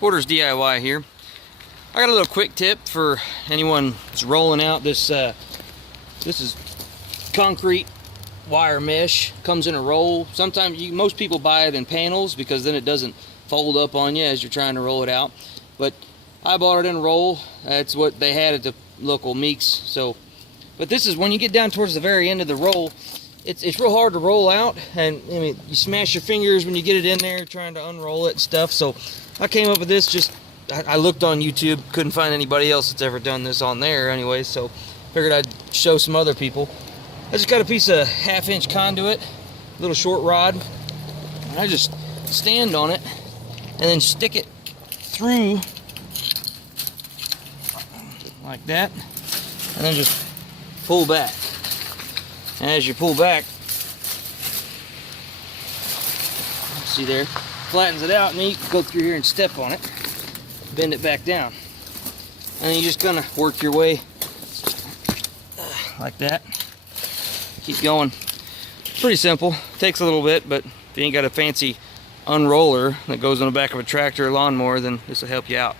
Porter's DIY here. I got a little quick tip for anyone that's rolling out this. This is concrete wire mesh. Comes in a roll. Sometimes most people buy it in panels because then it doesn't fold up on you as you're trying to roll it out. But I bought it in a roll. That's what they had at the local Meeks. So, but this is when you get down towards the very end of the roll. It's real hard to roll out, and I mean, you smash your fingers when you get it in there trying to unroll it and stuff. So I came up with this. I looked on YouTube, couldn't find anybody else that's ever done this on there anyway, so figured I'd show some other people. I just got a piece of 1/2-inch conduit, little short rod, and I just stand on it and then stick it through like that, and then just pull back. And as you pull back, see there, flattens it out, and then you can go through here and step on it, bend it back down, and then you just kind of work your way like that. Keep going. Pretty simple. Takes a little bit, but if you ain't got a fancy unroller that goes on the back of a tractor or lawnmower, then this will help you out.